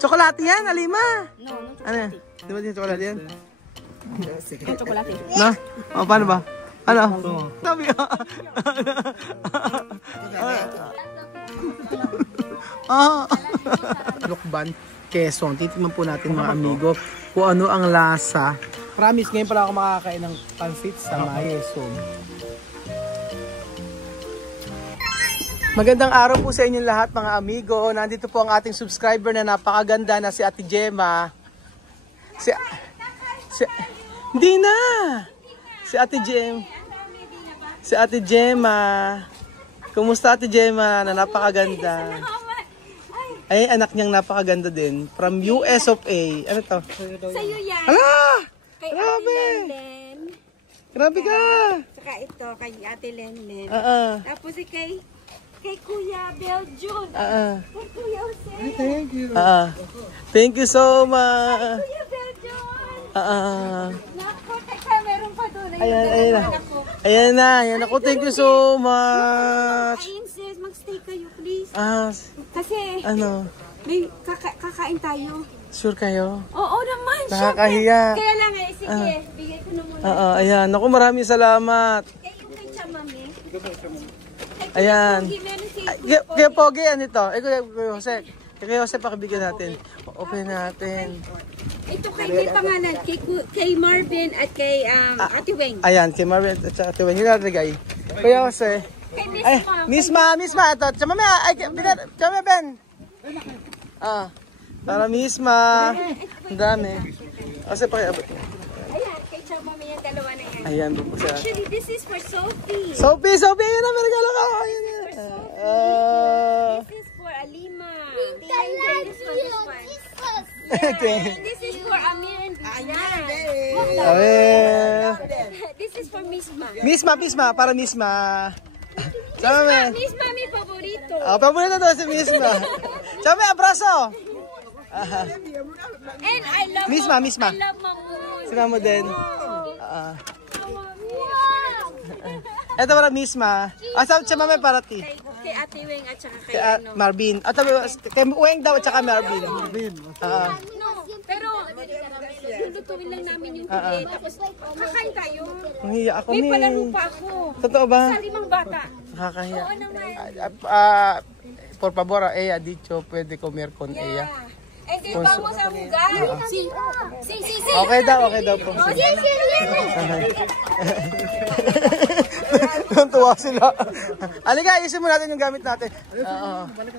Tsokolate yan, Alima. No, no chocolate. Ano yan? Di ba din tsokolate yan? No chocolate. No? O, paano ba? Ano? Sabi ko. Lukban, Quezon. Titignan po natin mga amigo kung ano ang lasa. Promise, ngayon pala ako makakain ng pancit sa Quezon. Magandang araw po sa inyong lahat mga amigo. Nandito po ang ating subscriber na napakaganda na si Ate Gemma. Hindi na! Si Ate Gemma. Kumusta Ate Gemma na napakaganda? Ay, anak niyang napakaganda din. From US of A. Ano to? Sa'yo yan. Hala! Kay Grabe! Ate Lenlen. Grabe ka! Saka ito, kay Ate Lenlen. Tapos kay Kuya Beljun. Kay Kuya Jose. Thank you. Thank you so much. Kuya Beljun. Naku, teka, meron pa doon. Ayan na. Ako, thank you so much. Ay, sis, magstay kayo, please. Kasi, Ano? may kakain tayo. Sure kayo? Oo naman, Nakakahiya. syempre. Kaya lang, sige, bigay ko na muna. Ayan. Ako, maraming salamat. Kayo kay Chamami. Ayan. Kaya Pogi, ano ito? Kuya Jose. Kaya Jose, pakibigyan natin. Open natin. Ito may pangalan. Kay Marvin at kay Ate Weng. Ayan, kay Marvin at sa Ate Weng. Yung naligay. Kuya Jose. Kay Misma. Ito. Chamame, Chamame, Ben. Para Misma. Ang dami. Kasi pakiabot. Ayan, kay Chamami yung dalawa na yan. Ayan, po siya. Actually, this is for Sophie. Sophie, ayan na, may regalo ka. Ayan na. This is for Alima. This is for this one. Yeah, and this is for Amir and Brian. This is for Misma. Misma, para Misma. Sama mo. Misma, may paborito. Paborito daw si Misma. Sama mo, abraso. And I love Misma. I love Mamoon. Si Mamo din. Ito para Misma. Sabi siya mamaya para ti. Kay Ate Weng at saka kay Marvin. At kay Weng daw at saka Marvin. No, pero lulutuin lang namin yung tuli. Tapos kakain tayo. Mahiya ako May palaro pa ako. Totoo ba? Sa 5 bata. Nakakahiya. Oo naman. Por favor, ella dicho, pwede comer con ella. Eh, di ba mo sa lugar? Si. Okay daw po. Tuwa sila. Halika, ayusin mo natin yung gamit natin.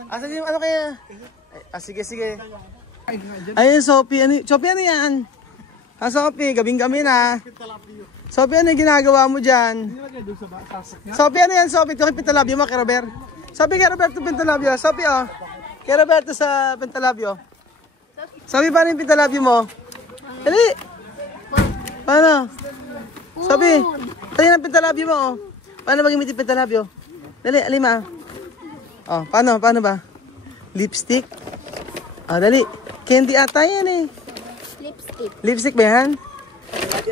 Asan yung ano kaya? Sige. Ayun, Sophie. Sophie, ano yan? Sophie, gabing-gabi na. Sophie, ano yung ginagawa mo dyan? Sophie, ano yan, Sophie? Ito kay Pintalabio mo, kay Robert. Sophie, kay Roberto Pintalabio. Sophie, kay Roberto sa Pintalabio. Sophie, paano yung Pintalabio mo? Dali! Paano? Sophie, tayo ng Pintalabio mo, Paano mag-imit yung Pintalabio? Dali, Alima. Paano ba? Lipstick? Dali. Candy ata yan eh. Lipstick ba yan?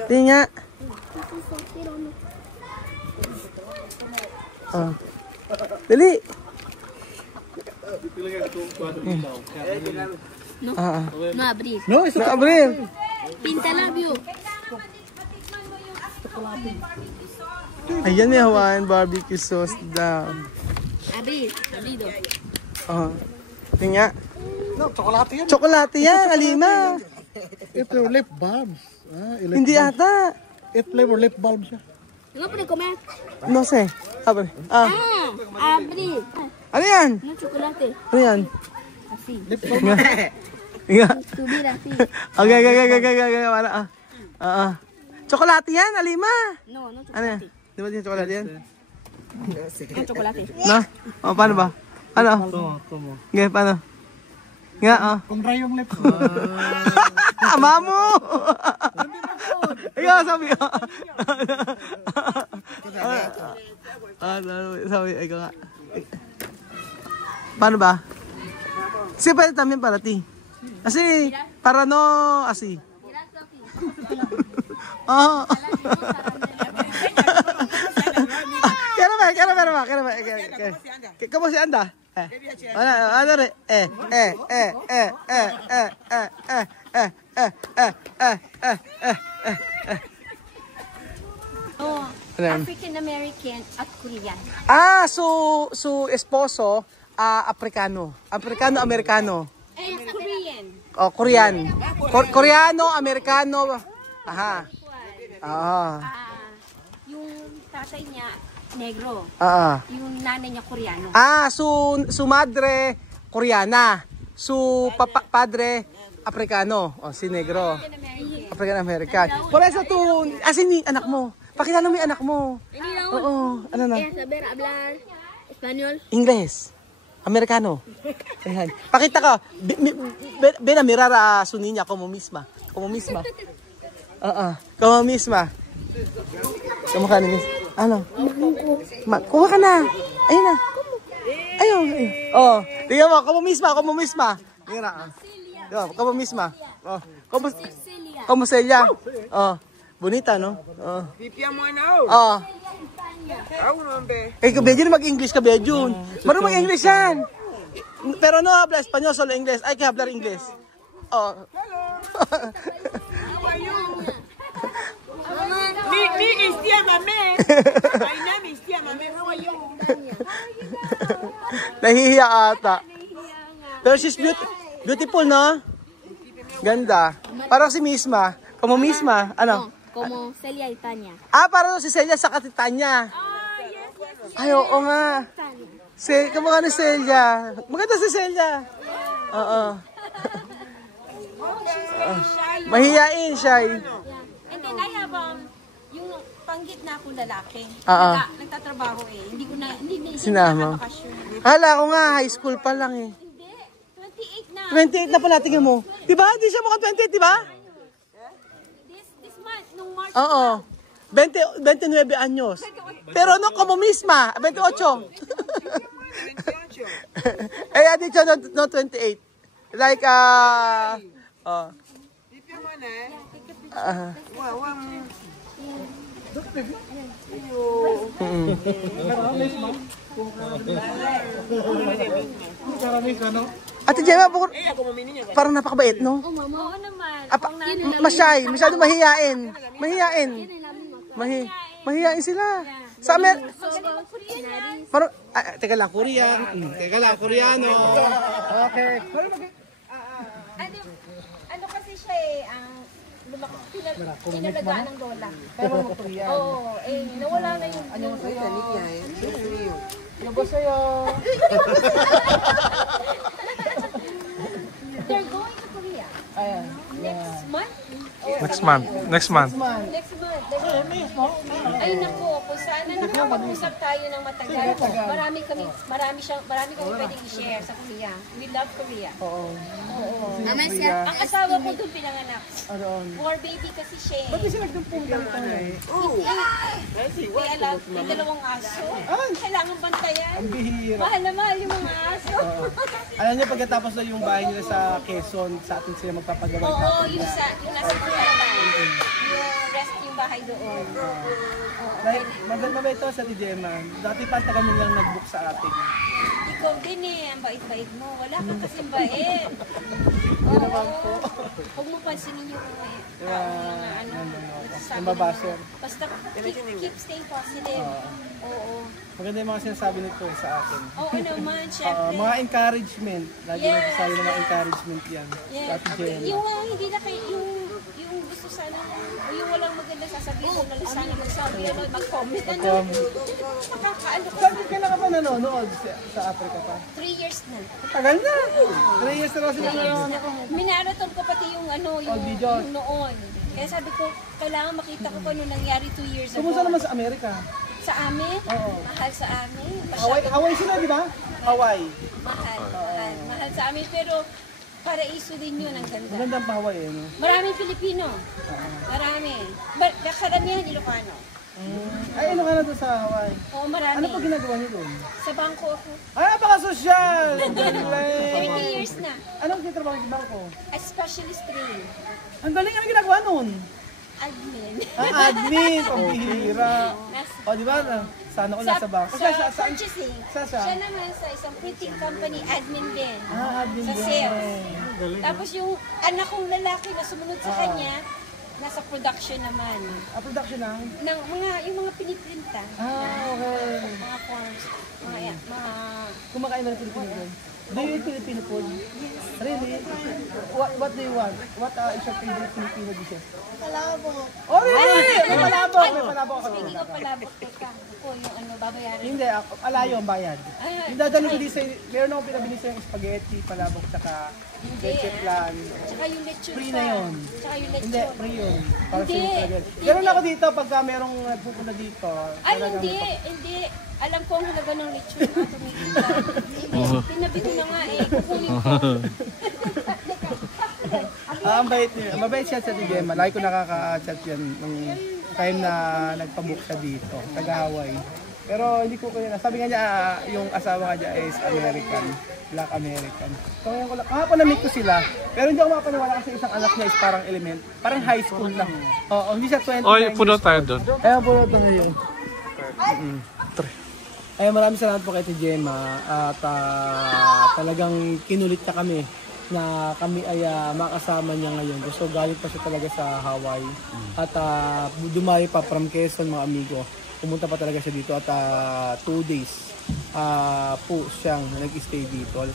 Tingnan nga. Dali. No, abrir. No, abrir. Pintalabio. Ayan, may Hawaiian barbecue sauce daw. Abrido. Tingnan nga. No, tsokolate yan. Tsokolate yan, Alima. Ito lip balms. Hindi ata. It flavor lip balm siya. No puede comer. No sé. Abre. Abrir. Ano yan? No chocolate. Ano yan? Así. Lip balm. Subir así. Okay. Wala. Tsokolate yan, Alima. No chocolate. Ano yan? Di ba din tsokolate yan? No chocolate. No? Paano ba? Ano? Tomo. Okay, paano? Nga, Kung dry yung lips. Mamo! Ikaw, sabi ko. Sabi, ikaw nga. Paano ba? Kasi pwede también para ti. Kasi, para no, así. Quiero ver. ¿Cómo se anda? Ano rin? Oh, Alam. African American at Korean. Su esposo, Africano. Africano-Americano. And Korean. Oh, Korean. Koreano, Amerikano. Aha. Ah. Yung tatay niya, negro. Yung nanay niya, Koreano. Su madre, Koreana. Su padre, Africano. O, si negro. African American. Por eso tu, asin ni anak mo. Pakilala mo yung anak mo. Oo, ano na? Saber hablar español. Ingles. Amerikano. Ayan. Pakita ka. Ven a mirar a su niña como misma. Como misma. Como misma. Kamukha ni Miss. Ano? Kuha ka na. Ayun na. Ayun. Oh, tingnan mo. Como misma. Mira. Como misma. Oh. Como Celia. Oh. Bonita, no? Oh. Pipia mo na. Oh. Be. Kabedyo na mag-English, kabedyo. Marunong mag-English yan. Pero no habla español, solo English. Hay que hablar English. Oh. Me is dear mame. My name is dear mame. How are you? Nahihiya ata. Pero she's beautiful, no? Ganda. Parang si Misma. Como Misma. Ano? Como Celia y Tanya. Parang si Celia sa katitanya. Ay, oo nga. Kamukha ni Celia. Maganda si Celia. Oo. Mahiyain siya. And then I have yung panggit na akong lalaki. Nagtatrabaho eh. Hindi ko na Sinama. nakabakasyon. Hala ko nga, high school pa lang eh. Hindi. 28 na. 28 na pala, tingnan mo. Diba? Hindi siya mukhang 28, diba? This month, nung March. Oo. 29 anyos. Pero no, como misma. 28. Eh, dicho no 28. Like, Pipia mo na. Ate Gemma, parang napakabait, no? Oo naman. Masyado mahiyain. Mahiyain sila. Sa parang, teka lang, Koreano. Okay. Ano kasi siya eh, pinalagaan ng lola. Pero Koreano. Oo, nawala na yung... Anong sa'yo? Ano ba sa'yo? They're going to Korea. Next month? Next month. Next month. Ay nako, kung sana nakapag-usap tayo ng matagal. Marami kami pwedeng i-share sa Korea. We love Korea. Oo. Ang asawa ko doon pinanganak. War baby kasi siya. Ba't sila nagpunta may dalawang aso. Kailangan bantayan. Ang bihira. Mahal na mahal yung mga aso. Alam niyo, pagkatapos na yung bahay nila sa Quezon, sa atin sila magpapagawa. Oo, yung nasa Palawan. Yung bahay doon. Maganda ba ito sa Gemma? Dati pa taga nyo lang nag-book sa atin. Ikaw din eh, ang bait-bait mo. Wala ka kasing bait. Huwag mo pansinin yung mga Yung babaser. Basta keep staying positive. Oo. Maganda yung mga sinasabi nito sa atin. Oo naman, syempre. Mga encouragement. Lagi Yes. nagsasabi ng mga encouragement yan. Yeah. Sa Ate Gemma. Yung hindi na kayo, yung gusto sana, yung walang maganda sasabihin mo na sana magsabi, mag-comment. Nakakaano ka. Kailan ka pa nanonood sa Africa pa? 3 years na. Tagal na! 3 years na raw sila nanonood. Minaraton ko pati yung videos. yung noon. Kaya sabi ko, kailangan makita ko kung ano nangyari 2 years ago. Kumusta naman sa Amerika? Sa amin? Oo. Mahal sa amin. Hawaii sila, di ba? Hawaii. Mahal sa amin. Pero paraiso din yun, ang ganda. Magandang pa Hawaii, no? Maraming Pilipino. Marami. Karamihan Ilocano. Ay, ano ka na doon sa Hawaii? Oo, marami. Ano pa ginagawa niyo doon? Sa bangko ako. Baka sosyal! 30 years na. Anong kitrabaho sa bangko? As specialist training. Ang galing, ano ginagawa noon? admin. Admin, pambihira. Nas- O, di ba? Sana ko nasa bank. sa purchasing. Sa- Siya naman sa isang printing company, admin din. Admin Sa din. sales. Tapos yung anak kong lalaki na sumunod sa kanya, nasa production naman. Production ng? Yung mga piniprinta. Okay. Mga forms. Mga Kumakain na ng Filipino doon. Do you eat Filipino food? Really? What do you want? What is your favorite Filipino dishes? palabok. Oh, really? May palabok. May palabok ako. Speaking of palabok, teka. Ako yung babayaran. Hindi, ako, alayo ang bayad. Yung dadalo ko dito, meron akong pinabili sa yung spaghetti, palabok, tsaka leche flan. Tsaka yung lechon. Free na yun. Tsaka yung lechon. Hindi, free yun. Para sa Hindi. iyo talaga. Meron ako dito pagka merong pupunta dito. Ay, talagang hindi. Alam ko ang halaga ng lechon na tumigil. Hindi, pinabili na nga eh. Kukunin ko. ang bait niya. Mabait siya sa Tigema. Lagi ko nakaka-chat yan nung time na nagpabook siya dito, taga Hawaii. Pero hindi ko kaya. Sabi nga niya, yung asawa niya is American. Black American. So ngayon ko lang, kahapon na-meet ko sila. Pero hindi ako makapaniwala kasi isang anak niya is parang parang high school lang. Oo, hindi siya 29. Oy, puno tayo doon. Ayun, puno ito ngayon. Ay, maraming salamat po kay Ate Gemma at talagang kinulit niya kami na kami ay makasama niya ngayon. So galing pa siya talaga sa Hawaii at dumari pa from Quezon mga amigo. Pumunta pa talaga siya dito at 2 days po siyang nag-stay dito.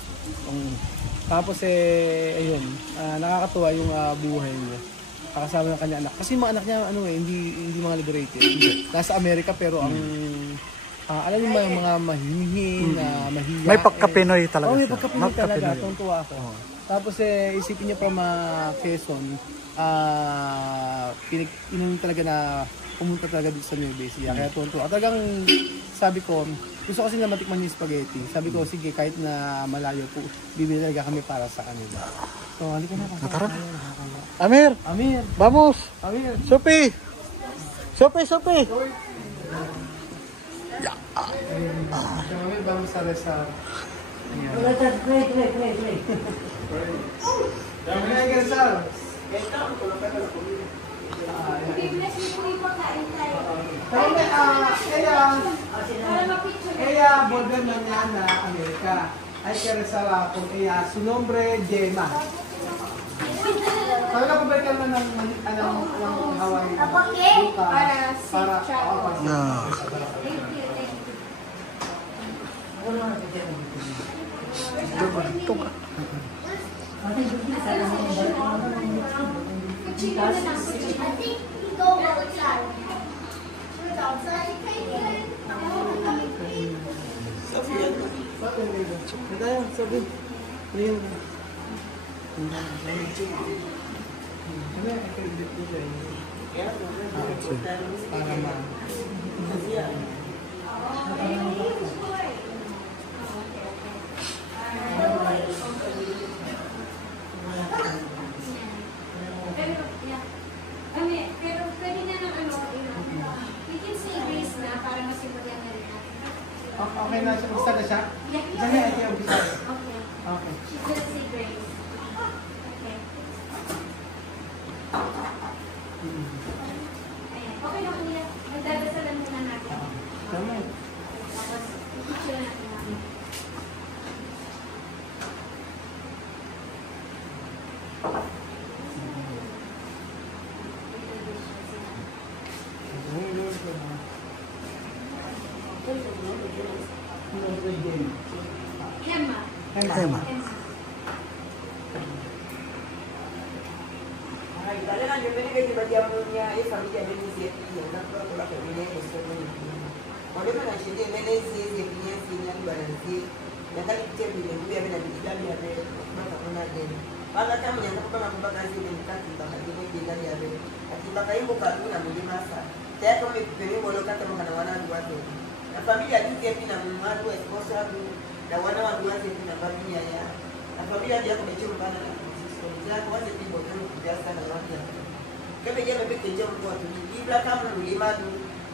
Tapos ayun, nakakatuwa yung buhay niya. Kasama ng kanya anak. Kasi mga anak niya hindi mga liberated. Nasa Amerika pero ang alam niyo ba yung mga mahihin, mahiya. May pagka-Pinoy talaga. May pagka-Pinoy talaga. Pagka-Pinoy. Tuntua ako. Tapos isipin niyo po mga Quezon, inong talaga na pumunta talaga dito sa Nueva Ecija. Kaya tuntua. Talagang sabi ko, gusto kasi na matikman yung spaghetti. Sabi ko, sige, kahit na malayo po, bibili talaga kami para sa kanila. So, hindi ko na. Tara. Amir, Amir! vamos. Amir! Sopi. Sopi. Amir, vamos sa restaurant. Kaya border lang yan na Amerika. Ay kaya sa kung kaya su nombre Gemma. Talaga pabalik ka na ng Hawaii. Para Pero pwede na ng we can say grace na para masimulan na rin natin. okay na siya. Basta na siya? Isa na ito yung bisa. Okay. Okay. She's gonna say grace. Okay. Ayan. Okay na kuya. Magdadasalan muna natin. Tama. Tapos, i-picture natin natin. Emma. Emma. Ay, dale na, yo me que llevar ya es familia de mis hijos, no puedo con la familia de esto. Por eso la gente me dice que tiene señal para decir, ya está que me voy a ver la vida de ver, no una de. Para kama ya no para kuba kazi ni mkati bakati ni bila ya be. Ati bakai buka kuna mlima sa. Taya kama mimi bolo kata mkana wana watu. Na familia hizi yepi na mwana esposa na wana wa watu na familia ya. Na familia yako mechumbana na zako wale people ndio kujaza na watu. Kama yeye amepeke jambo kwa tu. Ibra kama mlima tu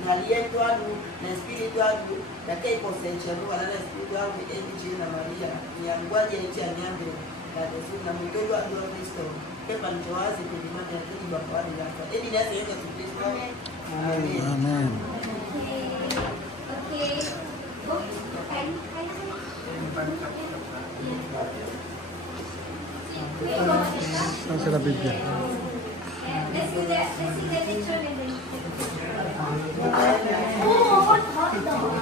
na liyetu adu na spirit adu na kai potential wala na spirit adu ni na Maria. Ni angwaje nchi ya nyambe. Na Yesu na mdogo wa Kristo. Pepa Antoise, Pilima, Nanti, Bapak, Dilakukan. Dilihat ya ke Kristus. Amin. Amen. Okay. Saan sila bibigyan? Let's see the picture and then. Oh, hot dog.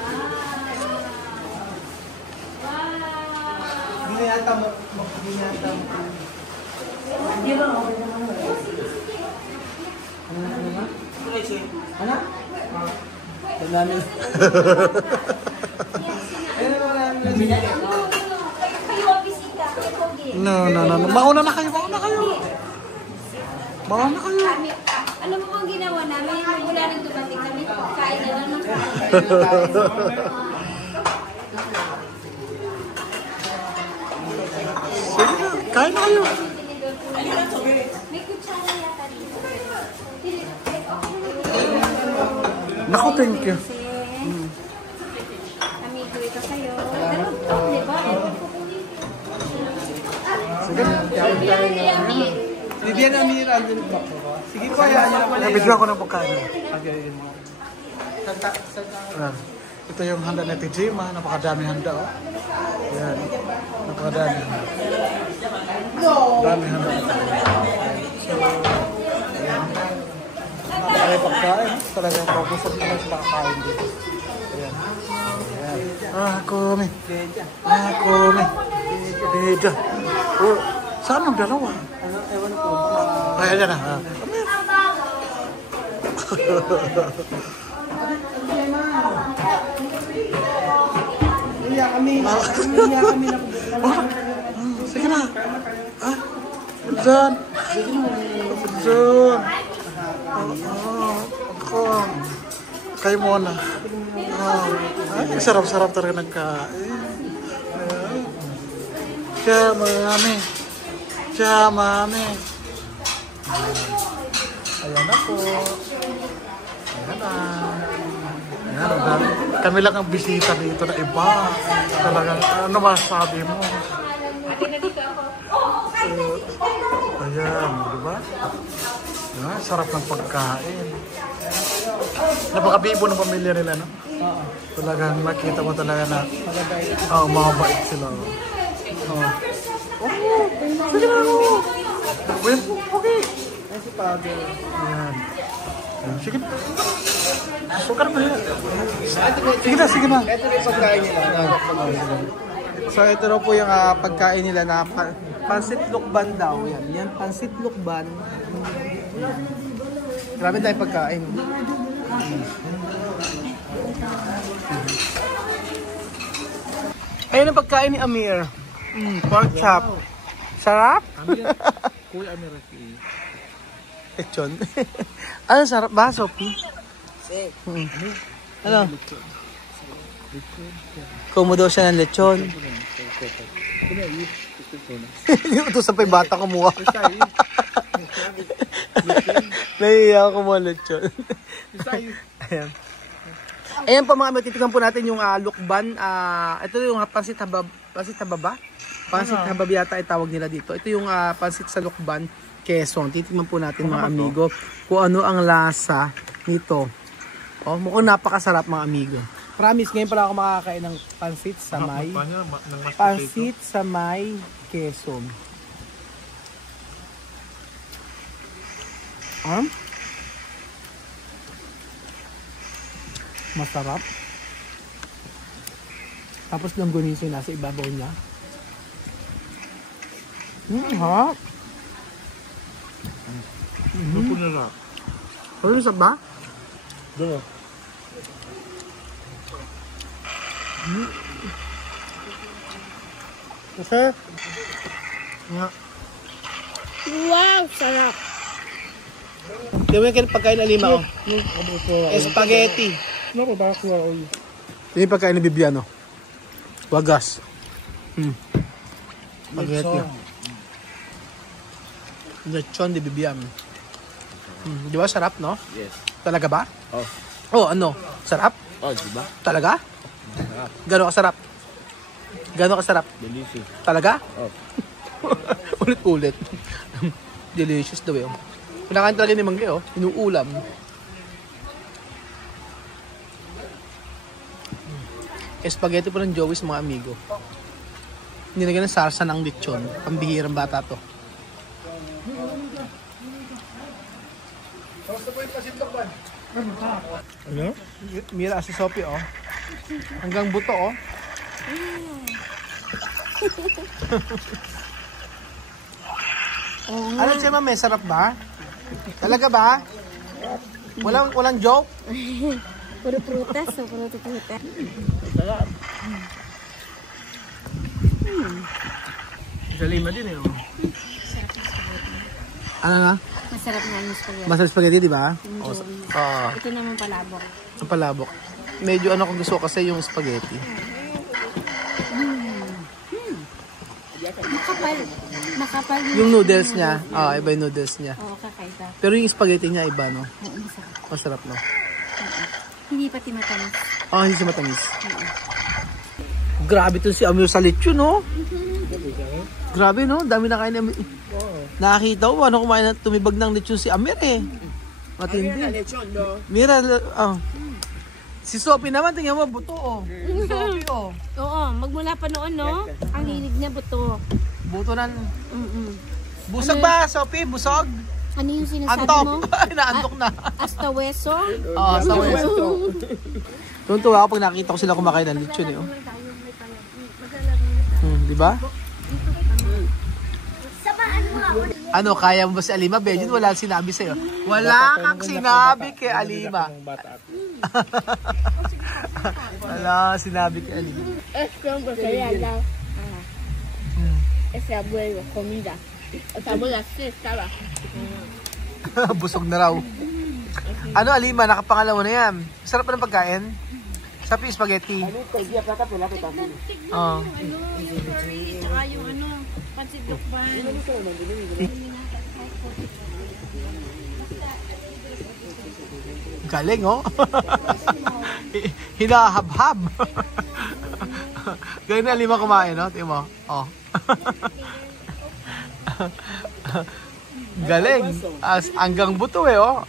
Wow. Hindi yata mo. Hindi yata mo. Di ba? Ano? Ang dami. Ayun naman namin. Kayo bisita. No. Mauna na kayo. Kami, alam mo kung ginawa namin, yung mula nang dumating kami, kain na lang ng kain. Sige na, kain na kayo. May kutsara yata dito. Naku, thank you. Amigo ito sa'yo. Di ba? Sige na. Bibigyan namin yung random box. Sige po, yan. Nabidyo ako ng pagkain. Okay. Ayan. Ito yung handa ni Tijima. Napakadami handa. Oh. Ayan. Napakadami. Dami handa. So, ayan. Napakay pagkain. Talagang pagkusap naman sila kakain dito. Ayan. Ayan. Kumi. Dida. Oh, saan ang dalawa? Ewan ko. Ay, ayan na. Iya kami na. Sige na. Ah, Pinsan. Pinsan. Ako. Kayo muna. Ay, sarap-sarap talaga nagkain. Siya, mami. Ayan na po. Ayan na. Ayan, kami lang ang bisita dito na iba. Talagang, ano masasabi mo? Ayan, di ba? Ayan, sarap ng pagkain. Napakabibo ng pamilya nila, no? Talagang makita mo talaga na mga bait sila. Sige na ako! Okay! Kasi pagod. Ayan. Sige na. Sukar na yan. Sige na. Ito yung pagkain nila. So ito raw po yung pagkain nila na pansit lukban daw. Yan pansit lukban. Grabe tayong pagkain. Ayun ang pagkain ni Amir. Pork chop. Sarap? Kuya Amir. Lechon. Ano sarap ba, Sophie? Ano? Kumo daw siya ng lechon. Utusan pa yung bata kumuha. Nahihiya ako kumuha lechon. Ayan. Ayan po mga matitignan po natin yung lukban. Ito yung pansit habab. Pansit hababa? Pansit habab yata ay tawag nila dito. Ito yung pansit sa Lukban, Quezon. Titignan po natin mga amigo kung ano ang lasa nito. Oh, mukhang napakasarap mga amigo. Promise, ngayon pala ako makakain ng pansit sa may Quezon. Masarap. Tapos langgonisa nasa ibabaw niya. Harap. Lupo nila. Ano sa ba? Doon. Kasi? Wow, sarap. Gawin kayo pagkain na lima. Spaghetti. Ano ba kuha oil? Yung pagkain ni Bibiano. Wagas. Spaghetti. Lechon de Bibian. Di ba sarap, no? Yes. Talaga ba? Oh. Oh, ano? Sarap? Oh, di ba? Talaga? Sarap. Gano'n kasarap? Gano'n kasarap? Delicious. Talaga? Oh. Ulit-ulit. Delicious daw eh. Oh. Kinakain talaga ni Mangge, oh. Inuulam. Spaghetti po ng Joey's mga amigo. Nilagyan ng sarsa ng lechon. Pambihirang bata to. Ano? Mira si Sophie, oh. Hanggang buto, oh. Ano siya, ma'am? Sarap ba? Talaga ba? Walang joke? Puro prutas, so puro prutas. Salima din eh. Oh. Ano na? Masarap nga yung spaghetti. Masarap spaghetti, di ba? Ito naman palabok. Ang palabok. Medyo ano kung gusto ko kasi yung spaghetti. Makapal. Yung noodles niya. Iba yung noodles niya. Oo, kakaiba. Pero yung spaghetti niya iba, no? Oo, masarap. Masarap, no? Hindi pati matamis. Hindi siya matamis. Grabe to si Amir sa lechon, no? Grabe, no? Dami na kain ni Amir. Nakakita ko, ano kumain na tumibag ng lechon si Amir, eh. Matindi. Mira, si Sophie naman, tingnan mo, buto, oh. Sophie, oh. Oo, magmula pa noon, no? Ang hilig niya buto. Buto na. Busog ba, Sophie? Busog? Ano yung sinasabi Antok. mo? Naantok na. Hasta hueso? Hasta hueso. Tuntua ako pag nakita ko sila kumakain ng lechon, eh. Oh. Di ba? Ano, kaya mo ba si Alima? Benjin, wala sinabi sa'yo. Wala kang sinabi kay Alima. Wala sinabi kay Alima. Estos sería la ese abuelo comida. Ese abuelo así estaba. Busog na raw. Ano, Alima, nakapangalawa na yan. Sarap pa ng pagkain? Sarap yung spaghetti. Oo. Saka yung ano, pancit lukban. Galing, oh. Hinahabhab. Galing na Alima kumain, no? Tingnan mo. Oh. Galing. Hanggang buto, eh, oh.